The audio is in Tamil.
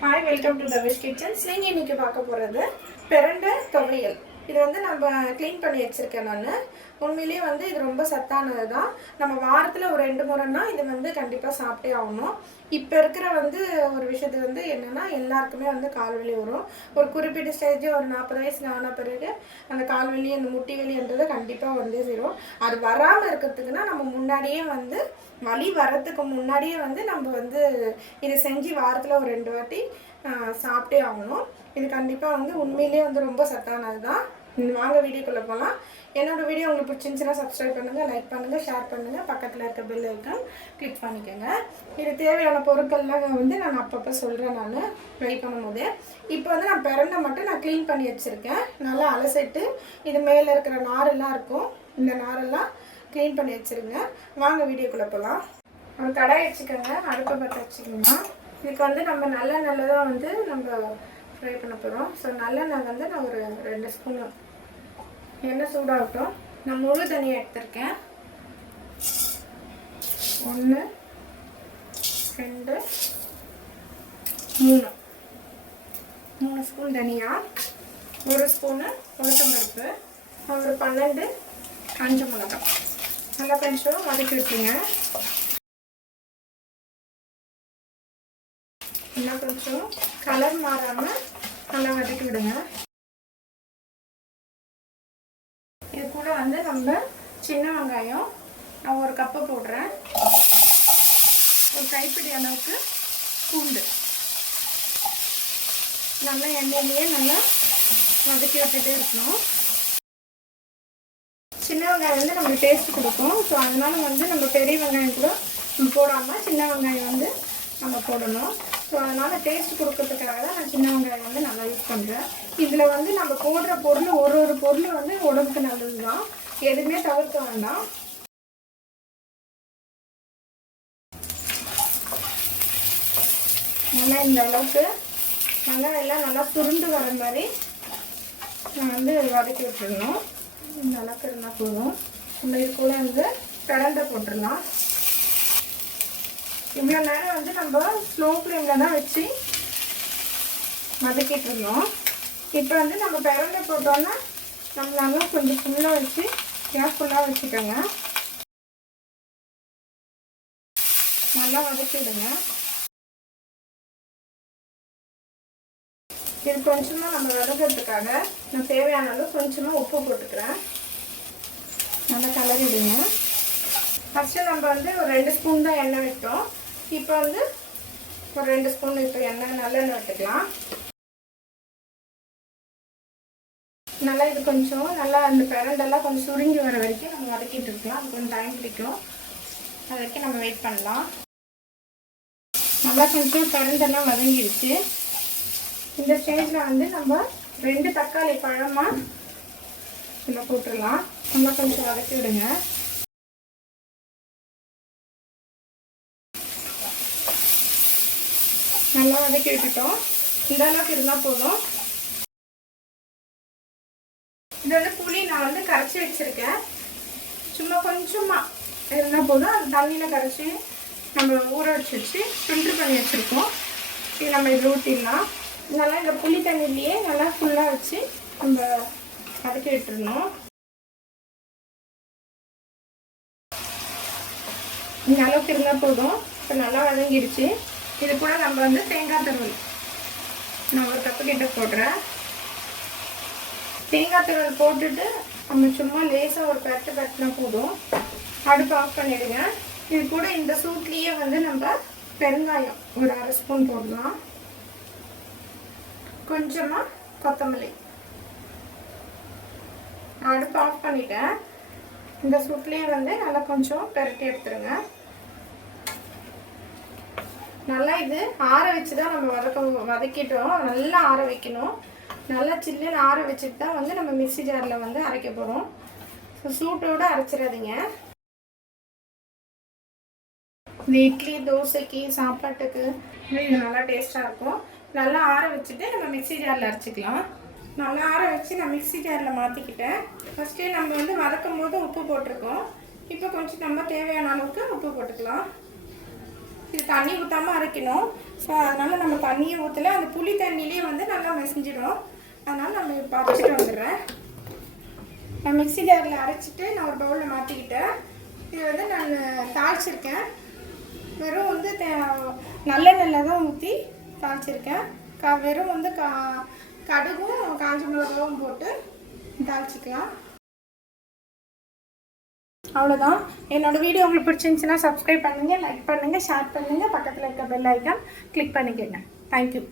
Hi welcome to Tavish kitchens நீங்கள் இன்றைக்கி பார்க்க போகிறது பிரண்டை துவையல் இது வந்து நம்ம க்ளீன் பண்ணி வச்சுருக்கேன் நான். உண்மையிலேயே வந்து இது ரொம்ப சத்தானது தான் நம்ம வாரத்தில் ஒரு ரெண்டு முறைன்னா இது வந்து கண்டிப்பாக சாப்பிட்டே ஆகணும். இப்போ இருக்கிற வந்து ஒரு விஷயத்து வந்து என்னென்னா எல்லாருக்குமே வந்து கால்வலி வரும். ஒரு குறிப்பிட்ட ஸ்டேஜ் ஒரு நாற்பது வயசு ஆன பிறகு அந்த கால்வலி அந்த முட்டி வலின்றது கண்டிப்பாக வந்து சேரும். அது வராமல் இருக்கிறதுக்குன்னா நம்ம முன்னாடியே வந்து வலி வரத்துக்கு முன்னாடியே வந்து நம்ம வந்து இது செஞ்சு வாரத்தில் ஒரு ரெண்டு வாட்டி சாப்பிட்டே ஆகணும். இது கண்டிப்பாக வந்து உண்மையிலேயே வந்து ரொம்ப சத்தானது தான் வாங்க வீடியோக்குள்ளே போகலாம் என்னோட வீடியோ உங்களுக்கு பிடிச்சிருந்துச்சுன்னா சப்ஸ்கிரைப் பண்ணுங்கள் லைக் பண்ணுங்கள் ஷேர் பண்ணுங்கள் பக்கத்தில் இருக்க பெல் ஐக்கான் கிளிக் பண்ணிக்கோங்க. இது தேவையான பொருட்கள்லாம் வந்து நான் அப்பப்போ சொல்கிறேன் நான். ட்ரை பண்ணும்போது. இப்போ வந்து நான் பிறண்ட மட்டும் நான் க்ளீன் பண்ணி வச்சுருக்கேன். நல்லா அலசிட்டு இது மேலே இருக்கிற நாரெல்லாம் இருக்கும். இந்த நாரெல்லாம் க்ளீன் பண்ணி வச்சுருங்க. வாங்க வீடியோக்குள்ளே போகலாம் ஒரு கடாய் வச்சுக்கோங்க. அடுப்பை பற்ற வச்சுக்கோங்க. இதுக்கு வந்து நம்ம நல்ல நல்லதாக வந்து நம்ம ஃப்ரை பண்ண போகிறோம் ஸோ நல்லெண்ணெய் வந்து நான் ஒரு ரெண்டு ஸ்பூன் எண்ணெய் சூடாகட்டும். நான் முழு தனியாக எடுத்திருக்கேன். ஒன்று ரெண்டு மூணு. மூணு ஸ்பூன் தனியா. ஒரு ஸ்பூனு உளுத்தம்பருப்பு. ஒரு பன்னெண்டு அஞ்சு மிளகாய். நல்லா கொஞ்சம் வதக்கி விட்டுருங்க வரைக்கும் கலர் மாறாமல் நல்லா வதக்கி விடுங்க. இது கூட வந்து நம்ம சின்ன வெங்காயம் நான் ஒரு கப்பை போடுறேன். ஒரு கைப்பிடி அளவுக்கு பூண்டு. நல்லா எண்ணெயிலேயே நல்லா வதக்கி விட்டுட்டே இருக்கணும். சின்ன வெங்காயம் வந்து நமக்கு டேஸ்ட் கொடுக்கும். ஸோ அதனால வந்து நம்ம பெரிய வெங்காயம் கூட போடாமல் சின்ன வெங்காயம் வந்து நம்ம போடணும். ஸோ அதனால் டேஸ்ட் கொடுக்கறதுக்காக தான் நான் சின்ன வெங்காயம் வந்து நல்லா யூஸ் பண்ணுறேன் இதில் வந்து நம்ம போடுற பொருள் ஒரு ஒரு பொருள் வந்து உடம்புக்கு நல்லது தான் எதுவுமே தவிர்க்க வேண்டாம். நல்லா இந்த அளவுக்கு நல்லா எல்லாம் நல்லா சுருண்டு வர மாதிரி நான் வந்து வதக்கி விட்டுருணும் இந்த அளவுக்கு இருந்தால் போதும். இந்த இது கூட வந்து பிரண்டை போட்டுடலாம். இவ்வளோ நேரம் வந்து நம்ம ஸ்லோ ஃப்ளேமில் தான் வச்சு வதக்கிட்டு இருந்தோம். இப்போ வந்து நம்ம பிறந்த போட்டோன்னா நம்மளால கொஞ்சம் ஃபுல்லாக வச்சு கேர்ஃபுல்லாக வச்சுக்கோங்க. நல்லா வதக்கிடுங்க. இது கொஞ்சமாக நம்ம வதக்கிறதுக்காக நான் தேவையான அளவு கொஞ்சமாக உப்பு போட்டுக்கிறேன். நல்லா கலரிடுங்க. ஃபஸ்ட்டு நம்ம வந்து ஒரு ரெண்டு ஸ்பூன் தான் எண்ணெய் விட்டோம். இப்போ வந்து ஒரு ரெண்டு ஸ்பூன் இப்போ எண்ணெய் நல்லெண்ணெய் விட்டுக்கலாம். நல்லா இது கொஞ்சம் நல்லா அந்த பிறண்டெல்லாம் கொஞ்சம் சுருங்கி வர வரைக்கும் நம்ம வதக்கிட்டு இருக்கலாம். அது கொஞ்சம் டைம் பிடிக்கும். அது வரைக்கும் நம்ம வெயிட் பண்ணலாம். நல்லா கொஞ்சம் பிறண்டெல்லாம் வதங்கிடுச்சு இந்த ஸ்டேஜில் வந்து நம்ம ரெண்டு தக்காளி பழமாக நம்ம போட்டுடலாம். நல்லா கொஞ்சம் வதக்கி விடுங்க. நல்லா வதக்கி விட்டுட்டோம் இந்த அளவுக்கு இருந்தால் போதும். இது வந்து புளி நான் வந்து கரைச்சி வச்சுருக்கேன். சும்மா கொஞ்சமாக இருந்தால் போதும். அது தண்ணியில் கரைச்சி நம்ம ஊற வச்சு வச்சு ஃபில்ட்ரு பண்ணி வச்சுருக்கோம். இது நம்ம இதில் ஊற்றிடலாம் நல்லா இந்த புளி தண்ணியிலேயே நல்லா ஃபுல்லாக வச்சு நம்ம வதக்கி விட்டுருணும் இந்த அளவுக்கு இருந்தால் போதும். இப்போ நல்லா வதங்கிடுச்சு. இது கூட நம்ம வந்து தேங்காய் துருவல். நான் ஒரு கப்பு கிட்ட போடுறேன். தேங்காய் துருவல் போட்டுட்டு நம்ம சும்மா லேசாக ஒரு பரட்டு பரட்டினா போதும். அடுப்பு ஆஃப் பண்ணிடுங்க. இது கூட இந்த சூட்லேயே வந்து நம்ம பெருங்காயம் ஒரு அரை ஸ்பூன் போடலாம். கொஞ்சமாக கொத்தமல்லி. அடுப்பு ஆஃப் பண்ணிட்டேன். இந்த சூட்லேயே வந்து நல்லா கொஞ்சம் பெரட்டி எடுத்துருங்க. நல்லா இது ஆற வச்சு தான் நம்ம வதக்க வதக்கிட்டோம். நல்லா ஆற வைக்கணும். நல்லா சில்லுன்னு ஆற வச்சுட்டு தான் வந்து நம்ம மிக்ஸி ஜாரில் வந்து அரைக்க போகிறோம் ஸோ சூட்டோடு அரைச்சிடாதீங்க. இந்த இட்லி தோசைக்கு சாப்பாட்டுக்கு இது நல்லா டேஸ்ட்டாக இருக்கும். நல்லா ஆற வச்சுட்டு நம்ம மிக்ஸி ஜாரில் அரைச்சிக்கலாம். நல்லா ஆற வச்சு நான் மிக்ஸி ஜாரில் மாற்றிக்கிட்டேன் ஃபஸ்ட்டு நம்ம வந்து வதக்கும் போது உப்பு போட்டிருக்கோம். இப்போ கொஞ்சம் நம்ம தேவையான அளவுக்கு உப்பு போட்டுக்கலாம். இது தண்ணி ஊற்றாமல் அரைக்கணும். ஸோ அதனால் நம்ம தண்ணியை ஊற்றல அந்த புளி தண்ணியிலே வந்து நல்லா மெசஞ்சிடும். அதனால் நம்ம இப்போ அரைச்சிட்டு வந்துடுறேன். நான் மிக்சி ஜாரில் அரைச்சிட்டு நான் ஒரு பவுலில் மாற்றிக்கிட்டேன் இது வந்து நான் தாளிச்சிருக்கேன். வெறும் வந்து தே- நல்லெண்ணெயில் தான் ஊற்றி தாளிச்சிருக்கேன். க வெறும் வந்து கா கடுகும் காஞ்ச மிளகாவும் போட்டு தாளிச்சிக்கலாம். அவ்வளோதான் என்னோட வீடியோ உங்களுக்கு பிடிச்சிருந்துச்சுன்னா சப்ஸ்கிரைப் பண்ணுங்கள் லைக் பண்ணுங்கள் ஷேர் பண்ணுங்கள் பக்கத்தில் இருக்க பெல் ஐக்கான் கிளிக் பண்ணிக்கோங்க. Thank you